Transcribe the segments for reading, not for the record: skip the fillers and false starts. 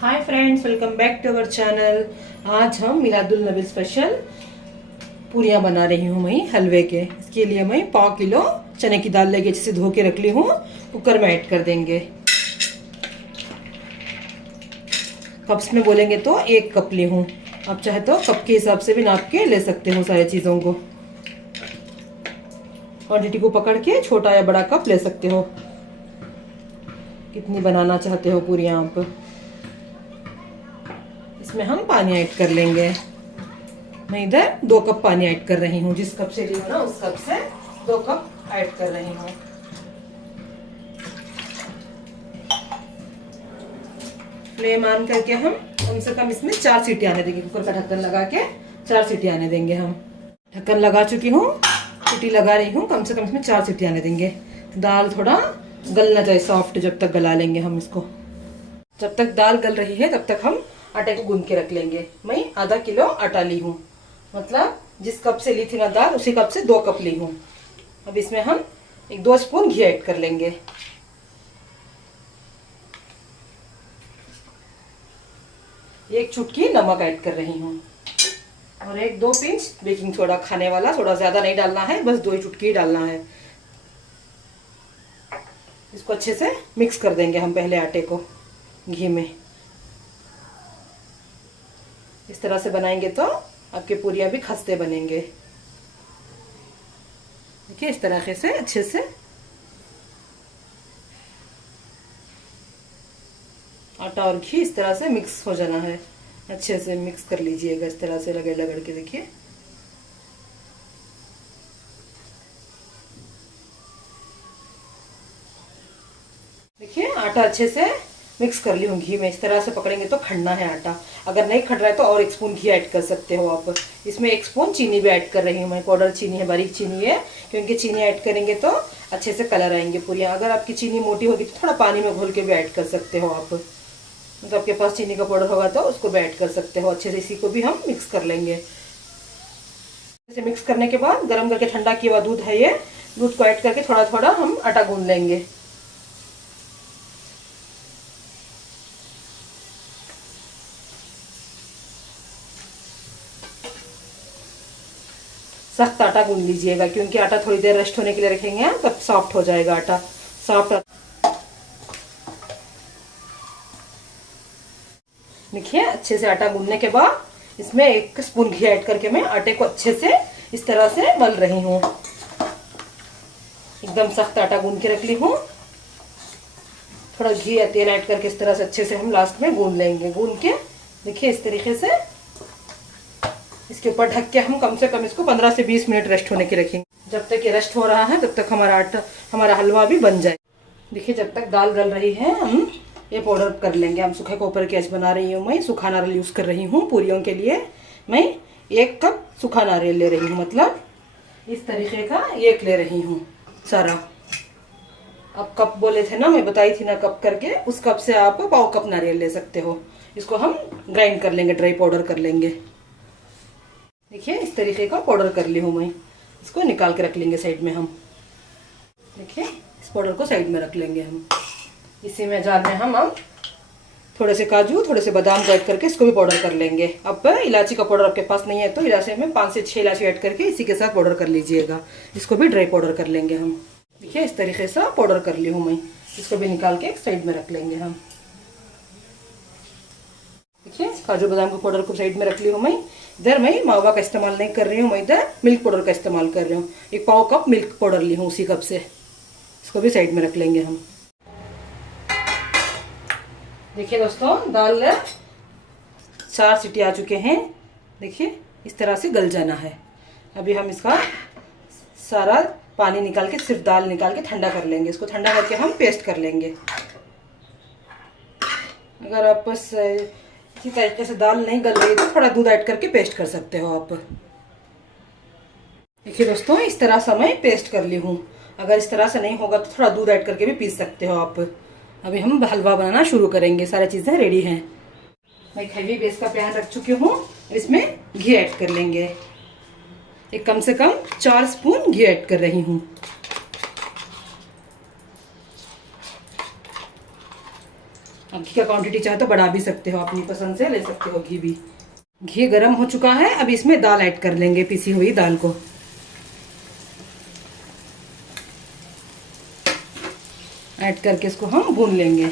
Hi friends, welcome back to our channel. आज हम मिलादुल नबी special पूरियां बना रही हूँ मैं हलवे के। इसके लिए मैं 1.5 किलो चने की दाल लेके जिसे धो के रख ली हूँ, कुकर में ऐड कर देंगे। कप्स में बोलेंगे तो 1 कप ली हूँ। आप चाहे तो कप के हिसाब से भी नाप के ले सकते हो सारी चीज़ों को। क्वांटिटी को पकड़ के छोटा या बड़ा कप ले सकते हो, कितनी बनाना चाहते हो पूरियां आप। इसमें हम पानी ऐड कर लेंगे। मैं इधर 2 कप पानी ऐड कर रही हूँ। जिस कप से ली हूँ ना उस कप से 2 कप ऐड कर रही हूँ। फ्लेम ऑन करके हम कम से कम इसमें 4 सीटी आने देंगे। कुकर का ढक्कन लगा के 4 सीटी आने देंगे हम। ढक्कन लगा चुकी हूँ, सीटी लगा रही हूँ। कम से कम इसमें 4 सीटी आने देंगे। दाल थोड़ा गलना चाहिए, सॉफ्ट, जब तक गला लेंगे हम इसको। जब तक दाल गल रही है तब तक हम आटे को गूंद के रख लेंगे। मैं आधा किलो आटा ली हूँ, मतलब जिस कप से ली थी ना दाल उसी कप से 2 कप ली हूँ। अब इसमें हम 1-2 स्पून घी ऐड कर लेंगे। एक चुटकी नमक ऐड कर रही हूँ और 1-2 पिंच बेकिंग सोडा, खाने वाला। थोड़ा ज्यादा नहीं डालना है, बस 2 ही चुटकी डालना है। इसको अच्छे से मिक्स कर देंगे हम पहले आटे को घी में। इस तरह से बनाएंगे तो आपके पूरियां भी खस्ते बनेंगे। देखिए इस तरीके से अच्छे से आटा और घी इस तरह से मिक्स हो जाना है। अच्छे से मिक्स कर लीजिएगा, इस तरह से रगड़ रगड़ के। देखिए देखिए आटा अच्छे से मिक्स कर ली हूँ घी में। इस तरह से पकड़ेंगे तो खड़ना है आटा। अगर नहीं खड़ रहा है तो और 1 स्पून घी ऐड कर सकते हो आप। इसमें 1 स्पून चीनी भी ऐड कर रही हूँ मैं। पाउडर चीनी है, बारीक चीनी है, क्योंकि चीनी ऐड करेंगे तो अच्छे से कलर आएंगे पूरियां। अगर आपकी चीनी मोटी होगी तो थोड़ा पानी में घोल के भी ऐड कर सकते हो आप। तो आपके पास चीनी का पाउडर होगा तो उसको भी ऐड कर सकते हो। अच्छे से इसी को भी हम मिक्स कर लेंगे। इसे मिक्स करने के बाद गर्म करके ठंडा किया हुआ दूध है, ये दूध को ऐड करके थोड़ा थोड़ा हम आटा गूंद लेंगे। सख्त आटा गूंद लीजिएगा, क्योंकि आटा थोड़ी देर रेस्ट होने के लिए रखेंगे तब सॉफ्ट हो जाएगा आटा। सॉफ्ट देखिए अच्छे से आटा गूंदने के बाद इसमें 1 स्पून घी ऐड करके मैं आटे को अच्छे से इस तरह से मल रही हूँ। एकदम सख्त आटा गूंद के रख ली हूँ। थोड़ा घी या तेल ऐड करके इस तरह से अच्छे से हम लास्ट में गूंद लेंगे। गूंद के देखिए इस तरीके से इसके ऊपर ढक के हम कम से कम इसको 15 से 20 मिनट रेस्ट होने के रखेंगे। जब तक ये रेस्ट हो रहा है तब तक हमारा हलवा भी बन जाए। देखिए जब तक दाल गल रही है हम ये पाउडर कर लेंगे। हम सूखे कोपर की आज बना रही हूँ मैं। सूखा नारियल यूज कर रही हूँ पूरियों के लिए। मैं 1 कप सूखा नारियल ले रही हूँ, मतलब इस तरीके का 1 ले रही हूँ सारा। अब कप बोले थे ना, मैं बताई थी ना कप करके, उस कप से आप 1/4 कप नारियल ले सकते हो। इसको हम ग्राइंड कर लेंगे, ड्राई पाउडर कर लेंगे। देखिए इस तरीके का पाउडर कर ली हूँ मैं। इसको निकाल के रख लेंगे साइड में हम। देखिए इस पाउडर को साइड में रख लेंगे हम। इसी में जार में हम थोड़े से काजू, थोड़े से बादाम को ऐड करके इसको भी पाउडर कर लेंगे। अब इलायची का पाउडर आपके पास नहीं है तो इलायची में 5 से 6 इलायची ऐड करके इसी के साथ पाउडर कर लीजिएगा। इसको भी ड्राई पाउडर कर लेंगे हम। देखिए इस तरीके से पाउडर कर ली हूँ मैं। इसको भी निकाल के साइड में रख लेंगे हम। देखिए काजू बादाम के पाउडर को साइड में रख ली हूँ मैं। इधर मैं मावा का इस्तेमाल नहीं कर रही हूँ, मैं इधर मिल्क पाउडर का इस्तेमाल कर रही हूँ। 1/4 कप मिल्क पाउडर ली हूँ उसी कप से। इसको भी साइड में रख लेंगे हम। देखिए दोस्तों दाल 4 सीटी आ चुके हैं। देखिए इस तरह से गल जाना है। अभी हम इसका सारा पानी निकाल के सिर्फ दाल निकाल के ठंडा कर लेंगे। इसको ठंडा करके हम पेस्ट कर लेंगे। अगर आप बस इसी तरीके से दाल नहीं गल रही तो थोड़ा दूध ऐड करके पेस्ट कर सकते हो आप। देखिए दोस्तों इस तरह से मैं पेस्ट कर ली हूँ। अगर इस तरह से नहीं होगा तो थोड़ा दूध ऐड करके भी पीस सकते हो आप। अभी हम हलवा बनाना शुरू करेंगे। सारी चीजें रेडी हैं। मैं हैवी बेस का पैन रख चुकी हूँ। इसमें घी ऐड कर लेंगे। एक कम से कम 4 स्पून घी ऐड कर रही हूँ। अब घी का क्वांटिटी चाहे तो बढ़ा भी सकते हो, अपनी पसंद से ले सकते हो घी भी। घी गर्म हो चुका है, अब इसमें दाल ऐड कर लेंगे, पिसी हुई दाल को ऐड करके इसको हम भून लेंगे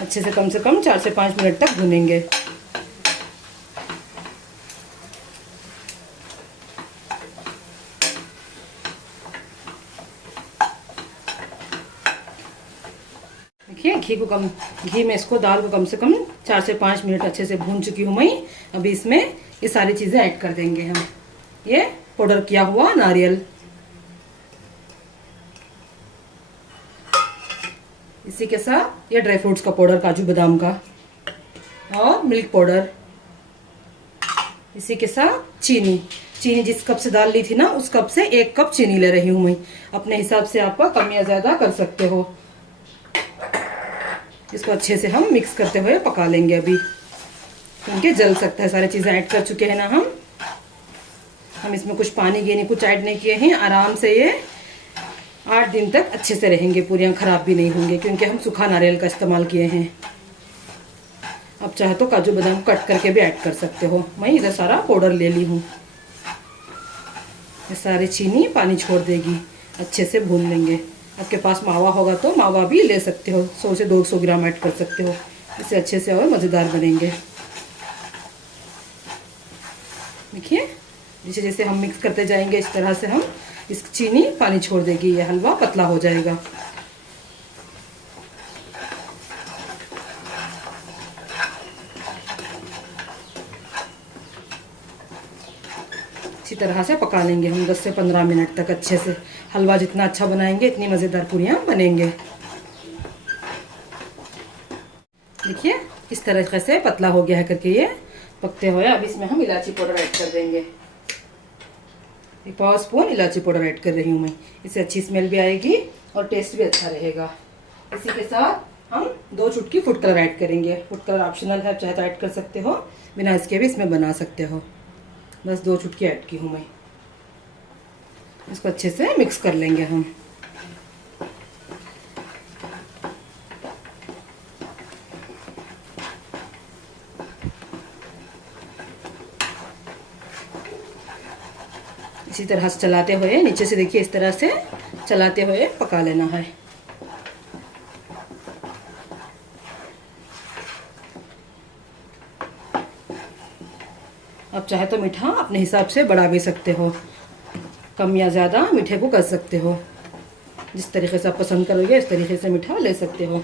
अच्छे से कम 4 से 5 मिनट तक भूनेंगे। देखिए घी में इसको दाल को कम से कम 4 से 5 मिनट अच्छे से भून चुकी हूँ मैं। अभी इसमें ये सारी चीज़ें ऐड कर देंगे हम। ये पाउडर किया हुआ नारियल, इसी के साथ ये ड्राई फ्रूट्स का पाउडर, काजू बादाम का, और मिल्क पाउडर, इसी के साथ चीनी जिस कप से दाल ली थी ना उस कप से 1 कप चीनी ले रही हूँ मैं। अपने हिसाब से आप कम या ज़्यादा कर सकते हो। इसको अच्छे से हम मिक्स करते हुए पका लेंगे अभी, क्योंकि जल सकता है। सारी चीज़ें ऐड कर चुके हैं ना हम इसमें कुछ पानी गिनी कुछ ऐड नहीं किए हैं। आराम से ये 8 दिन तक अच्छे से रहेंगे, पूरियाँ खराब भी नहीं होंगे, क्योंकि हम सूखा नारियल का इस्तेमाल किए हैं। अब चाहे तो काजू बादाम कट करके भी ऐड कर सकते हो। मैं इधर सारा पाउडर ले ली हूँ। ये सारी चीनी पानी छोड़ देगी, अच्छे से भून लेंगे। आपके पास मावा होगा तो मावा भी ले सकते हो, 100 से 200 ग्राम ऐड कर सकते हो। इससे अच्छे से और मज़ेदार बनेंगे। देखिए जैसे जैसे हम मिक्स करते जाएंगे इस तरह से हम इस चीनी पानी छोड़ देगी, ये हलवा पतला हो जाएगा। इसी तरह से पका लेंगे हम 10 से 15 मिनट तक अच्छे से। हलवा जितना अच्छा बनाएंगे इतनी मज़ेदार पूरियाँ बनेंगे। देखिए इस तरीके से पतला हो गया है करके ये पकते हुए। अब इसमें हम इलायची पाउडर ऐड कर देंगे। 1 पाव स्पून इलायची पाउडर ऐड कर रही हूँ मैं। इससे अच्छी स्मेल भी आएगी और टेस्ट भी अच्छा रहेगा। इसी के साथ हम 2 चुटकी फूड कलर ऐड करेंगे। फूड कलर ऑप्शनल है, चाहे तो ऐड कर सकते हो, बिना इसके भी इसमें बना सकते हो। बस 2 चुटकी ऐड की हूँ मैं। इसको अच्छे से मिक्स कर लेंगे हम। इसी तरह से चलाते हुए नीचे से, देखिए इस तरह से चलाते हुए पका लेना है। अब चाहे तो मीठा अपने हिसाब से बढ़ा भी सकते हो, कम या ज़्यादा मीठे को कर सकते हो। जिस तरीके से आप पसंद करोगे इस तरीके से मीठा ले सकते हो।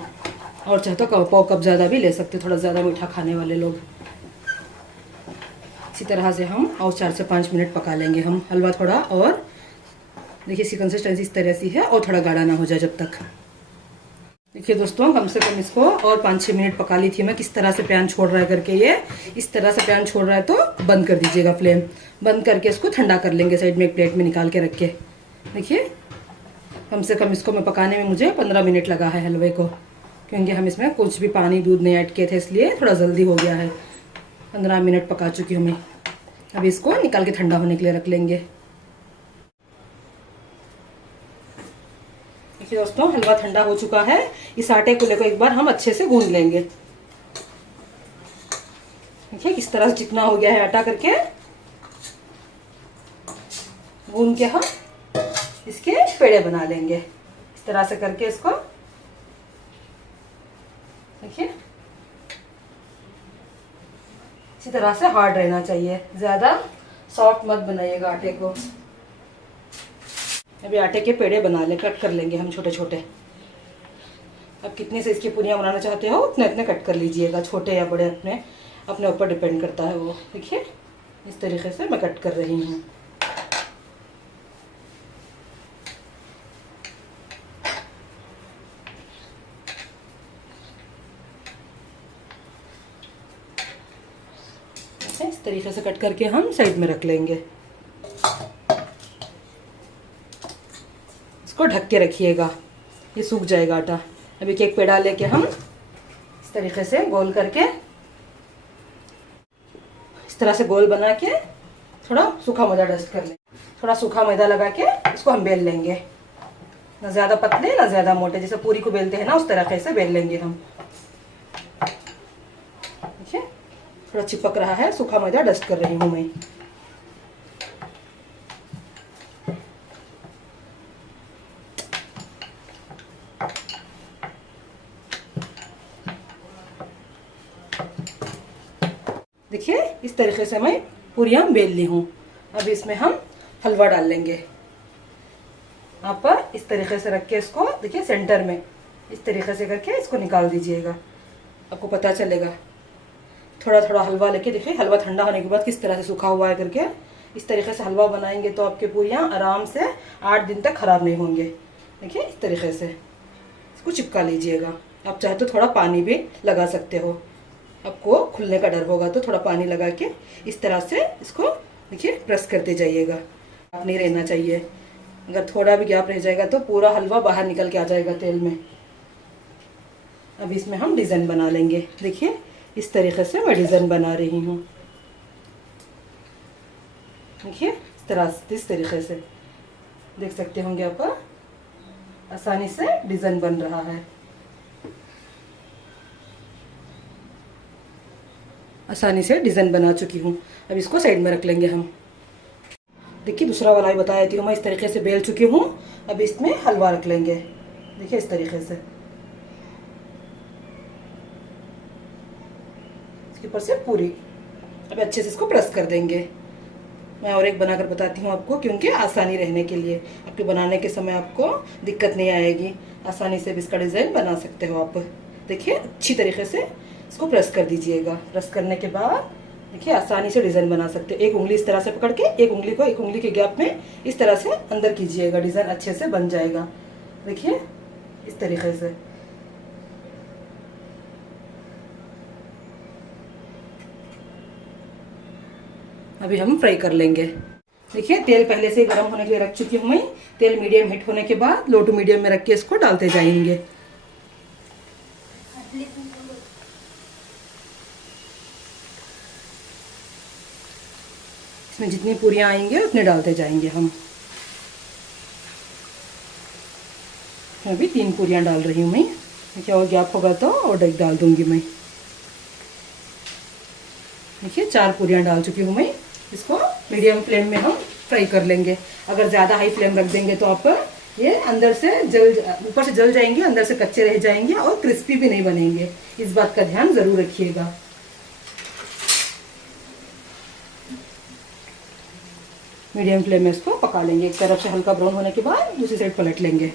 और चाहे तो पाव कप ज़्यादा भी ले सकते हो, थोड़ा ज़्यादा मीठा खाने वाले लोग। इसी तरह से हम और 4 से 5 मिनट पका लेंगे हम हलवा थोड़ा। और देखिए इसकी कंसिस्टेंसी इस तरह से है, और थोड़ा गाढ़ा ना हो जाए जब तक। देखिए दोस्तों कम से कम इसको और 5-6 मिनट पका ली थी मैं। किस तरह से पैन छोड़ रहा है करके, ये इस तरह से पैन छोड़ रहा है तो बंद कर दीजिएगा फ्लेम। बंद करके इसको ठंडा कर लेंगे साइड में एक प्लेट में निकाल के रख के। देखिए कम से कम इसको मैं पकाने में मुझे 15 मिनट लगा है हलवे को, क्योंकि हम इसमें कुछ भी पानी दूध नहीं ऐड किए थे, इसलिए थोड़ा जल्दी हो गया है। 15 मिनट पका चुकी हूँ मैं। अब इसको निकाल के ठंडा होने के लिए रख लेंगे। देखिए दोस्तों हलवा ठंडा हो चुका है। इस आटे को लेकर एक बार हम अच्छे से गूंद लेंगे। देखिए किस तरह से चिकना हो गया है आटा करके। गूंद के हम इसके पेड़े बना लेंगे इस तरह से करके इसको। देखिए इसी तरह से हार्ड रहना चाहिए, ज़्यादा सॉफ्ट मत बनाइएगा आटे को। अभी आटे के पेड़े बना ले, कट कर लेंगे हम छोटे छोटे। अब कितने से इसकी पूरियाँ बनाना चाहते हो उतने इतने कट कर लीजिएगा, छोटे या बड़े अपने अपने ऊपर डिपेंड करता है वो। देखिए इस तरीके से मैं कट कर रही हूँ। इस तरीके से कट करके हम साइड में रख लेंगे। इसको ढक के रखिएगा, ये सूख जाएगा आटा। अभी एक पेड़ा लेके हम इस तरीके से गोल करके, इस तरह से गोल बना के थोड़ा सूखा मैदा डस्ट कर लेंगे। थोड़ा सूखा मैदा लगा के इसको हम बेल लेंगे, ना ज़्यादा पतले ना ज़्यादा मोटे, जैसे पूरी को बेलते हैं ना उस तरीके से बेल लेंगे हम। थोड़ा चिपक रहा है, सूखा मैदा डस्ट कर रही हूँ मैं। देखिए इस तरीके से मैं पूरियाँ बेल ली हूँ। अब इसमें हम हलवा डाल लेंगे। यहाँ पर इस तरीके से रख के इसको देखिए सेंटर में इस तरीके से करके इसको निकाल दीजिएगा, आपको पता चलेगा। थोड़ा थोड़ा हलवा लेके देखिए, हलवा ठंडा होने के बाद किस तरह से सूखा हुआ है करके। इस तरीके से हलवा बनाएंगे तो आपके पूरियाँ आराम से 8 दिन तक ख़राब नहीं होंगे। देखिए इस तरीके से इसको चिपका लीजिएगा। आप चाहे तो थोड़ा पानी भी लगा सकते हो, आपको खुलने का डर होगा तो थोड़ा पानी लगा के इस तरह से इसको देखिए प्रेस करते जाइएगा। गैप नहीं रहना चाहिए, अगर थोड़ा भी गैप रह जाएगा तो पूरा हलवा बाहर निकल के आ जाएगा तेल में। अब इसमें हम डिज़ाइन बना लेंगे। देखिए इस तरीके से मैं डिज़ाइन बना रही हूँ। देखिए इस तरीके से देख सकते होंगे आप, आसानी से डिज़ाइन बन रहा है। आसानी से डिज़ाइन बना चुकी हूँ। अब इसको साइड में रख लेंगे हम। देखिए दूसरा वाला ही बताया थी मैं, इस तरीके से बेल चुकी हूँ। अब इसमें हलवा रख लेंगे। देखिए इस तरीके से इसके ऊपर से पूरी। अब अच्छे से इसको प्रेस कर देंगे। मैं और एक बनाकर बताती हूँ आपको, क्योंकि आसानी रहने के लिए, आपके बनाने के समय आपको दिक्कत नहीं आएगी, आसानी से भी इसका डिज़ाइन बना सकते हो आप। देखिए अच्छी तरीके से इसको प्रेस कर दीजिएगा। प्रेस करने के बाद देखिए आसानी से डिज़ाइन बना सकते हो। एक उंगली इस तरह से पकड़ के एक उंगली को एक उंगली के गैप में इस तरह से अंदर कीजिएगा, डिज़ाइन अच्छे से बन जाएगा। देखिए इस तरीके से। अभी हम फ्राई कर लेंगे। देखिए तेल पहले से गर्म होने के लिए रख चुकी हूँ मैं। तेल मीडियम हीट होने के बाद लो टू मीडियम में रख के इसको डालते जाएंगे। इसमें जितनी पूरियां आएंगे उतने डालते जाएंगे हम। अभी 3 पूरियां डाल रही हूँ मैं। देखिए और गैप होगा तो और एक डाल दूंगी मैं। देखिए 4 पूरियां डाल चुकी हूँ मैं। इसको मीडियम फ्लेम में हम फ्राई कर लेंगे। अगर ज़्यादा हाई फ्लेम रख देंगे तो आप ये अंदर से ऊपर से जल जाएंगे, अंदर से कच्चे रह जाएंगे और क्रिस्पी भी नहीं बनेंगे। इस बात का ध्यान ज़रूर रखिएगा। मीडियम फ्लेम में इसको पका लेंगे। एक तरफ से हल्का ब्राउन होने के बाद दूसरी साइड पलट लेंगे।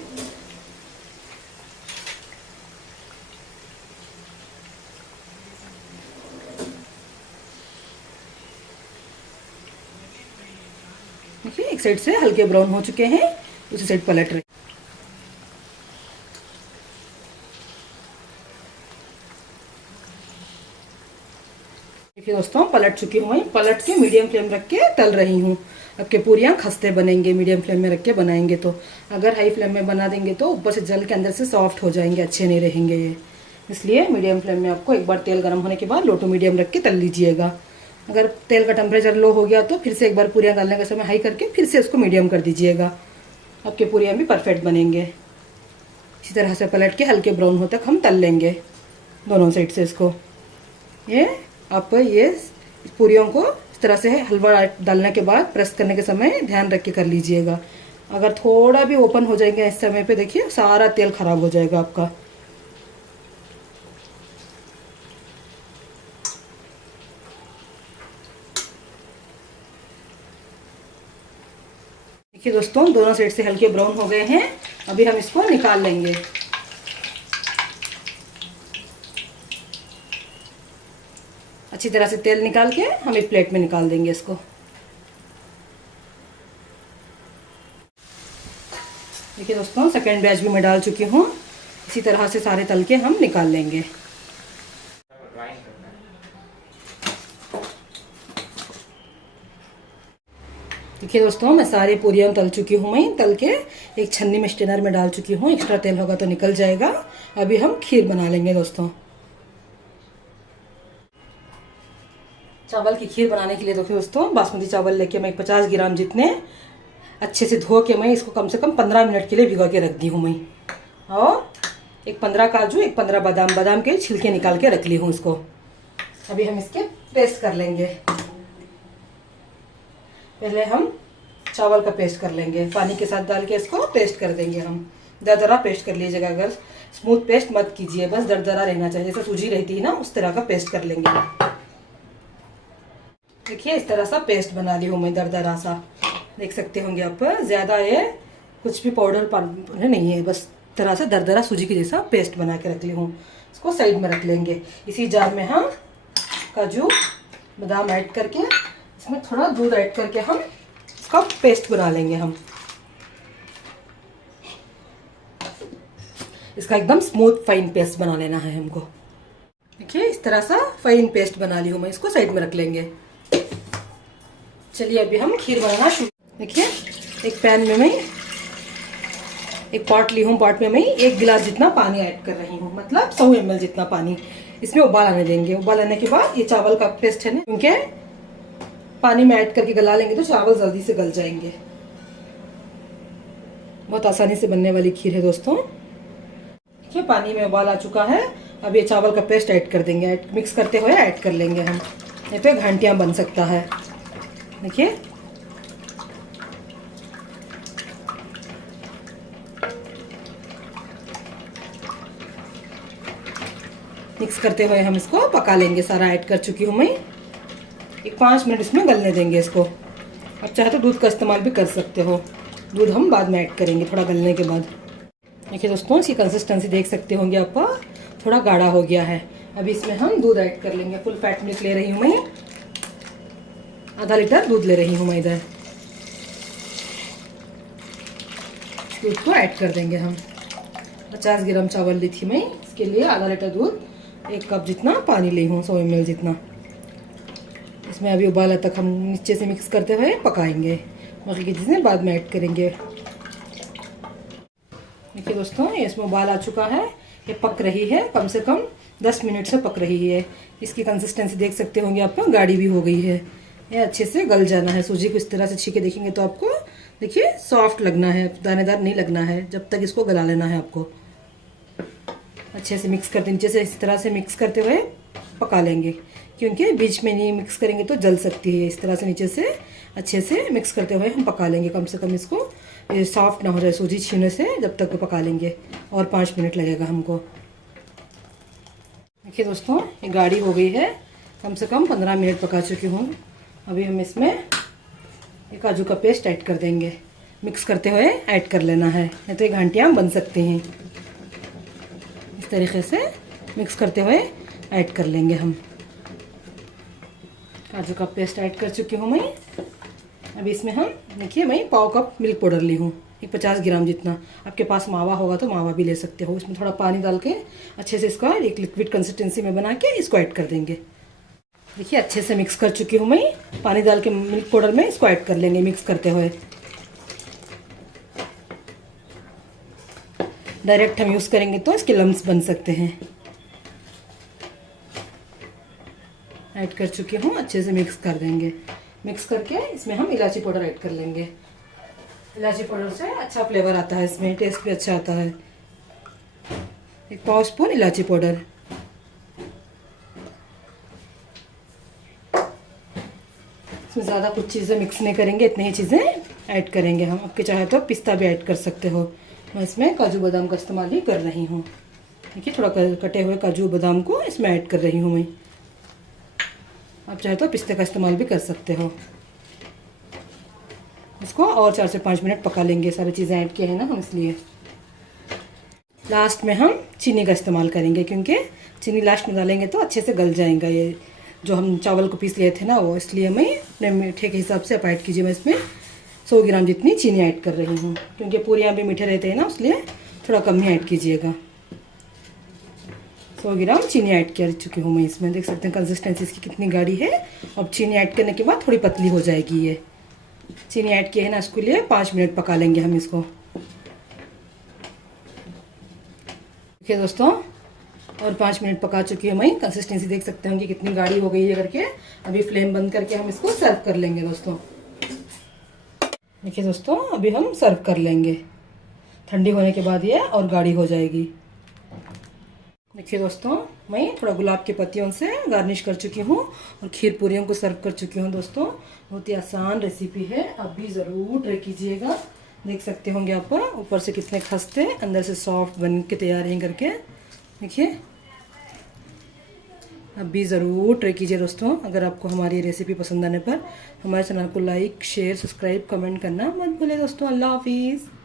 देखिए एक साइड से हल्के ब्राउन हो चुके हैं, दूसरी साइड पलट रहे। देखिए दोस्तों पलट चुकी हूँ मैं। पलट के मीडियम फ्लेम रख के तल रही हूँ। आपके पूरियाँ खस्ते बनेंगे मीडियम फ्लेम में रख के बनाएंगे तो। अगर हाई फ्लेम में बना देंगे तो ऊपर से जल के अंदर से सॉफ्ट हो जाएंगे, अच्छे नहीं रहेंगे ये। इसलिए मीडियम फ्लेम में आपको एक बार तेल गर्म होने के बाद लो टू मीडियम रख के तल लीजिएगा। अगर तेल का टेम्परेचर लो हो गया तो फिर से एक बार पूरियाँ डालने का समय हाई करके फिर से उसको मीडियम कर दीजिएगा। आपके पूरियाँ भी परफेक्ट बनेंगे। इसी तरह से पलट के हल्के ब्राउन होने तक हम तल लेंगे दोनों साइड से इसको। ये आप ये पूरियों को इस तरह से हलवा डालने के बाद प्रेस करने के समय ध्यान रख के कर लीजिएगा। अगर थोड़ा भी ओपन हो जाएंगे इस समय पे देखिए सारा तेल खराब हो जाएगा आपका। देखिए दोस्तों दोनों साइड से हल्के ब्राउन हो गए हैं। अभी हम इसको निकाल लेंगे। अच्छी तरह से तेल निकाल के हम एक प्लेट में निकाल देंगे इसको। देखिए दोस्तों सेकेंड बैच भी मैं डाल चुकी हूँ। इसी तरह से सारे तल के हम निकाल लेंगे। देखिए दोस्तों मैं सारी पूरियाँ तल चुकी हूँ। मैं तल के एक छन्नी में स्टेनर में डाल चुकी हूँ। एक्स्ट्रा तेल होगा तो निकल जाएगा। अभी हम खीर बना लेंगे दोस्तों। चावल की खीर बनाने के लिए देखिए दोस्तों बासमती चावल लेके मैं 50 ग्राम जितने अच्छे से धो के मैं इसको कम से कम 15 मिनट के लिए भिगो के रख दी हूँ मैं। और एक 15 काजू, एक 15 बादाम के छिलके निकाल के रख ली हूँ इसको। अभी हम इसके पेस्ट कर लेंगे। पहले हम चावल का पेस्ट कर लेंगे, पानी के साथ डाल के इसको पेस्ट कर देंगे हम। दरदरा पेस्ट कर लीजिएगा, अगर स्मूथ पेस्ट मत कीजिए, बस दरदरा रहना चाहिए, जैसे सूजी रहती है ना उस तरह का पेस्ट कर लेंगे। देखिए इस तरह सा पेस्ट बना ली हूँ मैं, दरदरा सा, देख सकते होंगे आप। ज़्यादा ये कुछ भी पाउडर नहीं है, बस तरह से दरदरा सूजी के जैसा पेस्ट बना के रख ली हूँ। इसको साइड में रख लेंगे। इसी जार में हम काजू बादाम ऐड करके, इसमें थोड़ा दूध ऐड करके हम इसका पेस्ट बना लेंगे हम। इसका एकदम स्मूथ फाइन पेस्ट बना लेना है हमको। देखिए इस तरह सा फाइन पेस्ट बना ली हूँ मैं, इसको साइड में रख लेंगे। चलिए अभी हम खीर बनाना शुरू। देखिए एक पैन में मैं एक पॉट ली हूँ, पॉट में मैं 1 गिलास जितना पानी ऐड कर रही हूँ, मतलब 100 ml जितना पानी। इसमें उबाल आने देंगे। उबाल आने के बाद ये चावल का पेस्ट है ना, क्योंकि पानी में ऐड करके गला लेंगे तो चावल जल्दी से गल जाएंगे। बहुत आसानी से बनने वाली खीर है दोस्तों। देखिए पानी में उबाल आ चुका है। अब ये चावल का पेस्ट ऐड कर देंगे, मिक्स करते हुए ऐड कर लेंगे हम, नहीं तो घंटियाँ बन सकता है। देखिए मिक्स करते हुए हम इसको पका लेंगे। सारा ऐड कर चुकी हूँ मैं। एक 5 मिनट इसमें गलने देंगे इसको। अब चाहे तो दूध का इस्तेमाल भी कर सकते हो, दूध हम बाद में ऐड करेंगे थोड़ा गलने के बाद। देखिए दोस्तों इसकी कंसिस्टेंसी देख सकते होंगे आप, थोड़ा गाढ़ा हो गया है। अभी इसमें हम दूध ऐड कर लेंगे। फुल फैट मिल्क ले रही हूँ मैं, आधा लीटर दूध ले रही हूँ मैं इधर। दूध को ऐड कर देंगे हम। 50 ग्राम चावल ली थी मैं, इसके लिए आधा लीटर दूध, 1 कप जितना पानी ली हूँ, 100 ml जितना। इसमें अभी उबाला तक हम नीचे से मिक्स करते हुए पकाएंगे, बाकी की चीज़ें बाद में ऐड करेंगे। देखिए दोस्तों ये इसमें उबाल आ चुका है, ये पक रही है, कम से कम 10 मिनट से पक रही है। इसकी कंसिस्टेंसी देख सकते होंगे आप, गाढ़ी भी हो गई है। ये अच्छे से गल जाना है। सूजी को इस तरह से छीके देखेंगे तो आपको देखिए सॉफ्ट लगना है, दानेदार नहीं लगना है। जब तक इसको गला लेना है आपको। अच्छे से मिक्स करते, नीचे से इस तरह से मिक्स करते हुए पका लेंगे, क्योंकि बीच में नहीं मिक्स करेंगे तो जल सकती है। इस तरह से नीचे से अच्छे से मिक्स करते हुए हम पका लेंगे। कम से कम इसको ये सॉफ्ट ना हो जाए सूजी छीने से, जब तक पका लेंगे। और 5 मिनट लगेगा हमको। देखिए दोस्तों ये गाढ़ी हो गई है, कम से कम 15 मिनट पका चुकी हूँ। अभी हम इसमें ये काजू का पेस्ट ऐड कर देंगे। मिक्स करते हुए ऐड कर लेना है, नहीं तो ये घंटियाँ बन सकती हैं। इस तरीके से मिक्स करते हुए ऐड कर लेंगे हम। काजू का पेस्ट ऐड कर चुकी हूँ मैं। अभी इसमें हम देखिए मैं 1/4 कप मिल्क पाउडर ली हूँ, एक 50 ग्राम जितना। आपके पास मावा होगा तो मावा भी ले सकते हो। इसमें थोड़ा पानी डाल के अच्छे से इसका एक लिक्विड कंसिस्टेंसी में बना के इसको ऐड कर देंगे। देखिए अच्छे से मिक्स कर चुकी हूँ मैं। पानी डाल के मिल्क पाउडर में इसको ऐड कर लेंगे मिक्स करते हुए। डायरेक्ट हम यूज़ करेंगे तो इसके लम्स बन सकते हैं। ऐड कर चुकी हूँ, अच्छे से मिक्स कर देंगे। मिक्स करके इसमें हम इलायची पाउडर ऐड कर लेंगे। इलायची पाउडर से अच्छा फ्लेवर आता है, इसमें टेस्ट भी अच्छा आता है। 1 पाव स्पून इलायची पाउडर। इसमें ज़्यादा कुछ चीज़ें मिक्स नहीं करेंगे, इतनी ही चीज़ें ऐड करेंगे हम। आपके चाहे तो पिस्ता भी ऐड कर सकते हो। मैं इसमें काजू बादाम का इस्तेमाल ही कर रही हूँ। देखिए थोड़ा कटे हुए काजू बादाम को इसमें ऐड कर रही हूँ मैं। आप चाहे तो पिस्ते का इस्तेमाल भी कर सकते हो। इसको और 4 से 5 मिनट पका लेंगे। सारी चीज़ें ऐड किए हैं ना हम, इसलिए। लास्ट में हम चीनी का इस्तेमाल करेंगे, क्योंकि चीनी लास्ट में डालेंगे तो अच्छे से गल जाएगा ये जो हम चावल को पीस लिए थे ना वो। इसलिए मैं अपने मीठे के हिसाब से आप ऐड कीजिए। मैं इसमें 100 ग्राम जितनी चीनी ऐड कर रही हूँ, क्योंकि पूरियाँ भी मीठे रहते हैं ना, इसलिए थोड़ा कम ही ऐड कीजिएगा। 100 ग्राम चीनी ऐड कर चुकी हूँ मैं इसमें। देख सकते हैं कंसिस्टेंसी इसकी कितनी गाढ़ी है। अब चीनी ऐड करने के बाद थोड़ी पतली हो जाएगी ये। चीनी ऐड किए है ना, इसके लिए 5 मिनट पका लेंगे हम इसको। देखिए दोस्तों और 5 मिनट पका चुकी हूँ मैं। कंसिस्टेंसी देख सकते होंगे कितनी गाढ़ी हो गई है करके। अभी फ्लेम बंद करके हम इसको सर्व कर लेंगे दोस्तों। देखिए दोस्तों अभी हम सर्व कर लेंगे। ठंडी होने के बाद ये और गाढ़ी हो जाएगी। देखिए दोस्तों, मैं थोड़ा गुलाब के पत्तियों से गार्निश कर चुकी हूँ और खीर पूरियों को सर्व कर चुकी हूँ दोस्तों। बहुत ही आसान रेसिपी है, आप भी ज़रूर ट्राई कीजिएगा। देख सकते होंगे आप ऊपर से कितने खस्ते, अंदर से सॉफ्ट बन के तैयार हैं करके। देखिए, आप भी ज़रूर ट्राई कीजिए दोस्तों। अगर आपको हमारी रेसिपी पसंद आने पर हमारे चैनल को लाइक, शेयर, सब्सक्राइब, कमेंट करना मत भूलिए दोस्तों। अल्लाह हाफिज़।